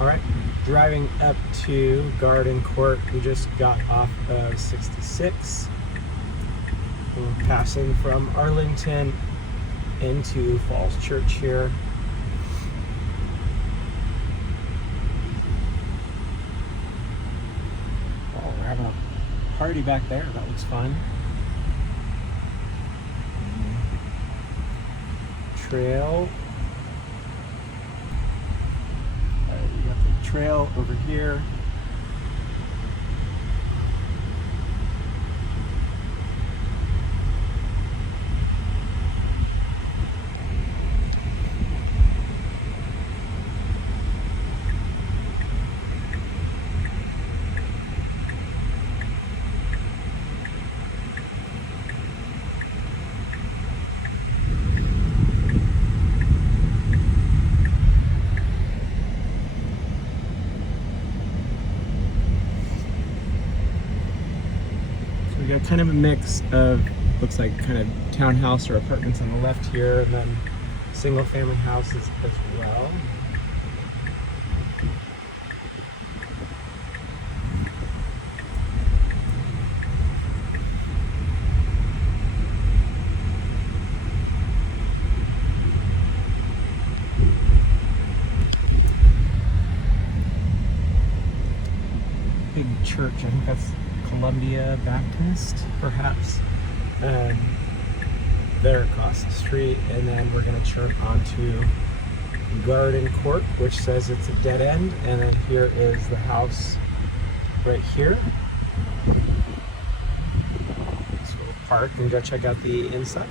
All right, driving up to Garden Court. We just got off of 66. We're passing from Arlington into Falls Church here. Oh, we're having a party back there. That looks fun. Trail. You got the trail over here. We got kind of a mix of, looks like kind of townhouse or apartments on the left here, and then single family houses as well. Big church, I think that's Columbia Baptist, perhaps. There across the street, and then we're going to turn onto Garden Court, which says it's a dead end, and then here is the house right here. So we'll park and go check out the inside.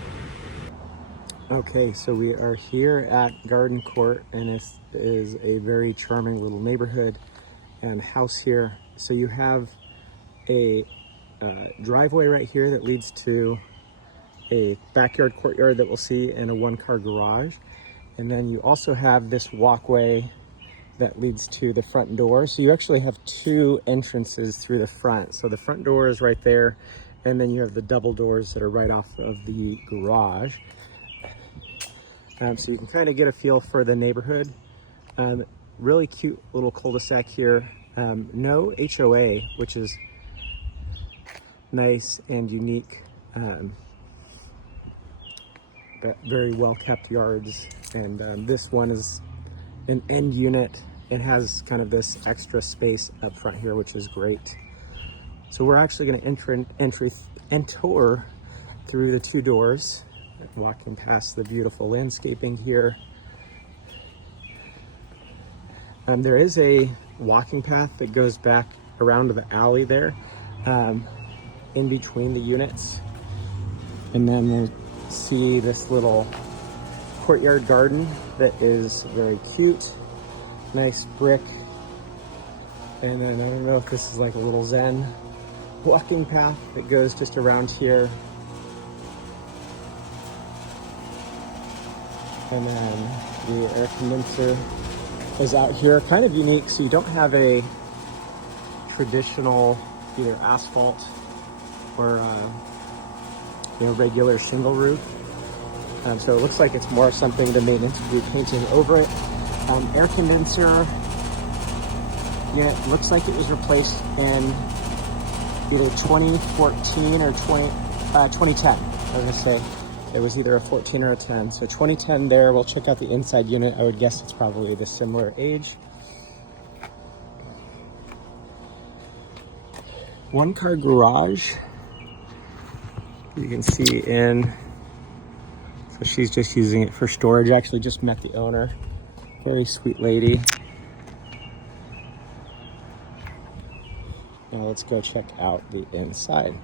Okay, so we are here at Garden Court, and this is a very charming little neighborhood and house here. So you have a driveway right here that leads to a backyard courtyard that we'll see, and a one-car garage. And then you also have this walkway that leads to the front door. So you actually have two entrances through the front. So the front door is right there, and then you have the double doors that are right off of the garage. So you can kind of get a feel for the neighborhood. Really cute little cul-de-sac here. No HOA, which is nice and unique. Very well kept yards, and this one is an end unit. It has kind of this extra space up front here, which is great. So we're actually going to enter through the two doors, walking past the beautiful landscaping here. There is a walking path that goes back around to the alley there, in between the units, and then we'll see this little courtyard garden that is very cute, nice brick. And then I don't know if this is like a little zen walking path that goes just around here, and then the air condenser is out here, kind of unique. So you don't have a traditional either asphalt or regular shingle roof. So it looks like it's more something the maintenance will be painting over it. Air condenser unit looks like it was replaced in either 2014 or 2010. I was gonna say it was either a 14 or a 10. So 2010 there. We'll check out the inside unit. I would guess it's probably the similar age. One car garage. You can see in, so she's just using it for storage. I actually just met the owner, very sweet lady. Now let's go check out the inside.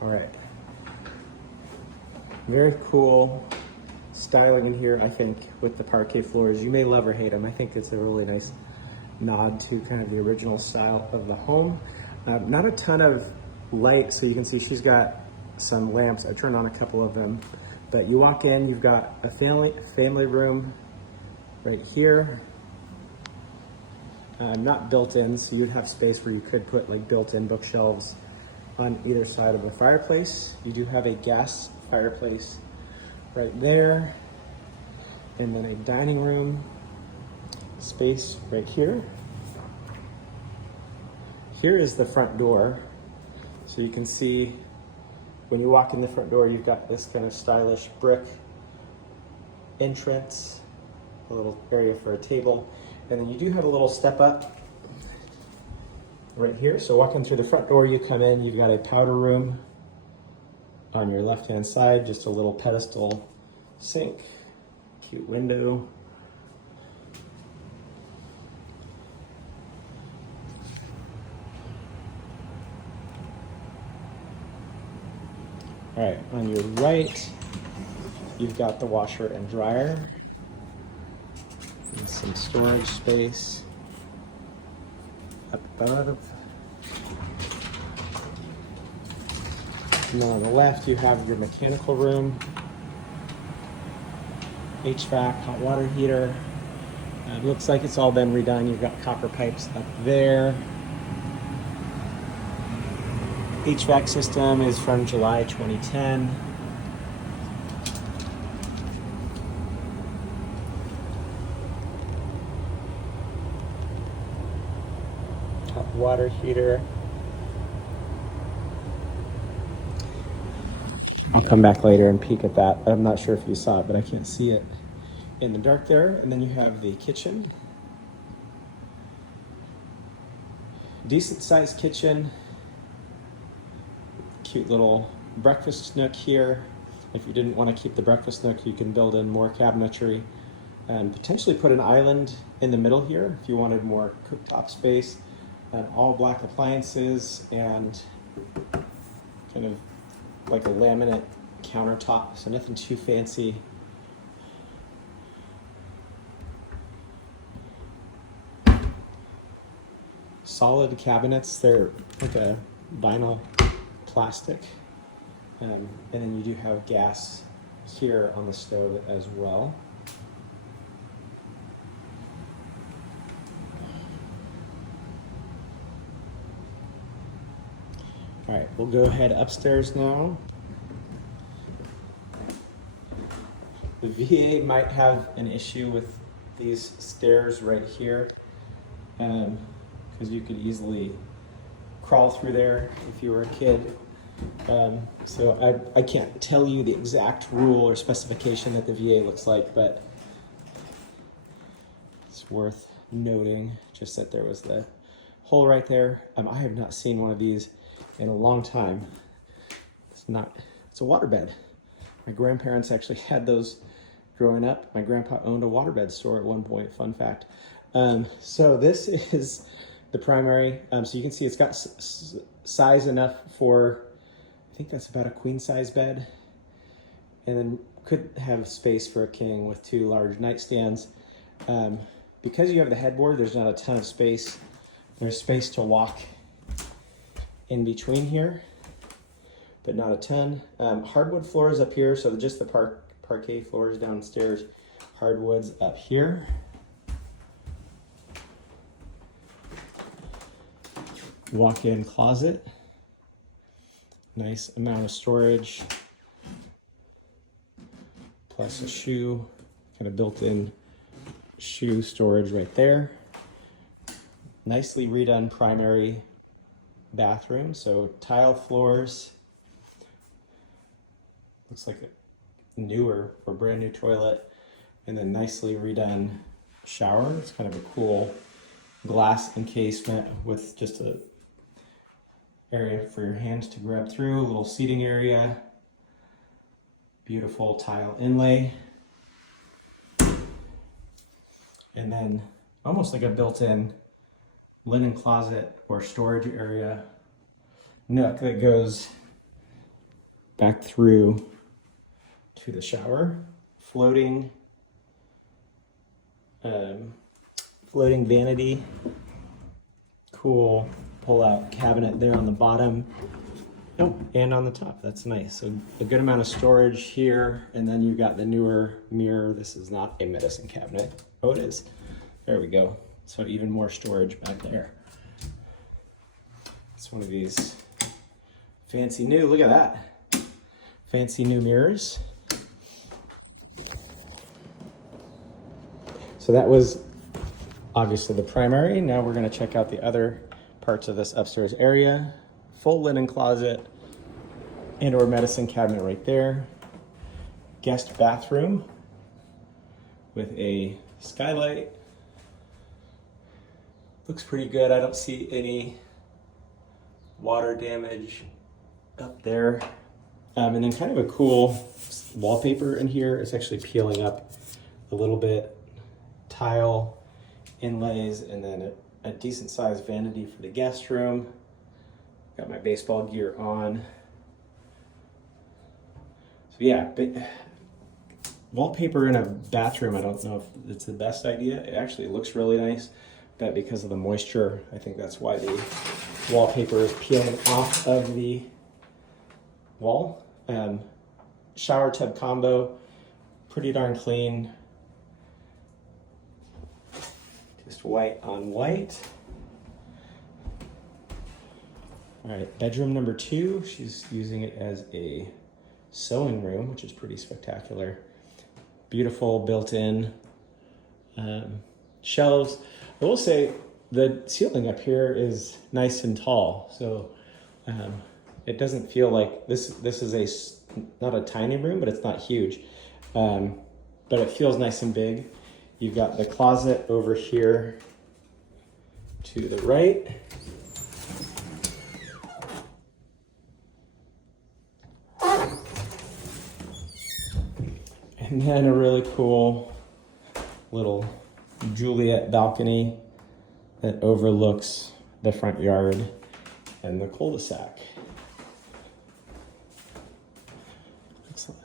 All right, very cool styling in here, I think, with the parquet floors. You may love or hate them. I think it's a really nice nod to kind of the original style of the home. Not a ton of light, so you can see she's got some lamps. I turned on a couple of them, but you walk in, you've got a family room right here. Not built in, so you'd have space where you could put like built-in bookshelves on either side of the fireplace. You do have a gas fireplace right there, and then a dining room space right here. Here is the front door. So you can see when you walk in the front door, you've got this kind of stylish brick entrance, a little area for a table, and then you do have a little step up right here. So walking through the front door, you come in, you've got a powder room on your left-hand side, just a little pedestal sink, cute window. All right, on your right, you've got the washer and dryer and some storage space up above. And then on the left, you have your mechanical room, HVAC, hot water heater. It looks like it's all been redone. You've got copper pipes up there. HVAC system is from July 2010. Hot water heater. I'll come back later and peek at that. I'm not sure if you saw it, but I can't see it in the dark there. And then you have the kitchen. Decent sized kitchen. Cute little breakfast nook here. If you didn't want to keep the breakfast nook, you can build in more cabinetry and potentially put an island in the middle here if you wanted more cooktop space, and all black appliances and kind of like a laminate countertop, so nothing too fancy. Solid cabinets, they're like a vinyl plastic, and then you do have gas here on the stove as well. All right, we'll go ahead upstairs now. The VA might have an issue with these stairs right here, because you could easily crawl through there if you were a kid. So I can't tell you the exact rule or specification that the VA looks like, but it's worth noting just that there was the hole right there. I have not seen one of these in a long time. It's a waterbed. My grandparents actually had those growing up. My grandpa owned a waterbed store at one point, fun fact. So this is the primary. So you can see it's got size enough for, I think that's about a queen size bed. And then could have space for a king with 2 large nightstands. Because you have the headboard, there's not a ton of space. There's space to walk in between here, but not a ton. Hardwood floors up here, so just the parquet floors downstairs. Hardwoods up here. Walk-in closet. Nice amount of storage. Plus a shoe, kind of built-in shoe storage right there. Nicely redone primary bathroom, so tile floors. Looks like a newer or brand new toilet, and then nicely redone shower. It's kind of a cool glass encasement with just a area for your hands to grab through, a little seating area, beautiful tile inlay, and then almost like a built-in linen closet or storage area nook that goes back through to the shower. Floating vanity, cool pull-out cabinet there on the bottom. Oh, and on the top, that's nice. So a good amount of storage here, and then you've got the newer mirror. This is not a medicine cabinet. Oh, it is. There we go. So even more storage back there. It's one of these Fancy new, look at that. Fancy new mirrors. So that was obviously the primary. Now we're gonna check out the other parts of this upstairs area. Full linen closet and or medicine cabinet right there. Guest bathroom with a skylight. Looks pretty good. I don't see any water damage up there. And then kind of a cool wallpaper in here. It's actually peeling up a little bit. Tile inlays, and then a decent sized vanity for the guest room. Got my baseball gear on. So yeah, wallpaper in a bathroom, I don't know if it's the best idea. It actually looks really nice, but because of the moisture, I think that's why the wallpaper is peeling off of the wall. Shower tub combo, pretty darn clean. Just white on white. All right, bedroom number 2. She's using it as a sewing room, which is pretty spectacular. Beautiful built-in shelves. I will say the ceiling up here is nice and tall, so it doesn't feel like this is not a tiny room, but it's not huge. But it feels nice and big. You've got the closet over here to the right. And then a really cool little Juliet balcony that overlooks the front yard and the cul-de-sac. Excellent.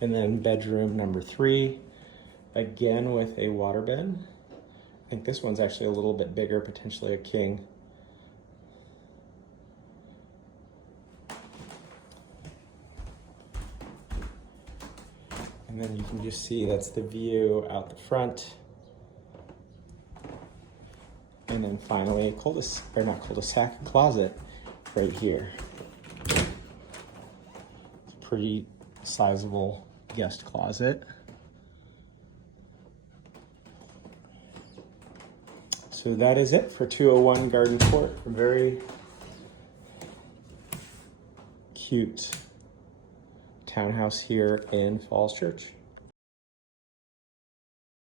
And then bedroom number 3, again with a waterbed. I think this one's actually a little bit bigger, potentially a king. And then you can just see that's the view out the front. And then finally a cul-de-sac closet right here. It's a pretty sizable guest closet. So that is it for 201 Garden Court. A very cute townhouse here in Falls Church.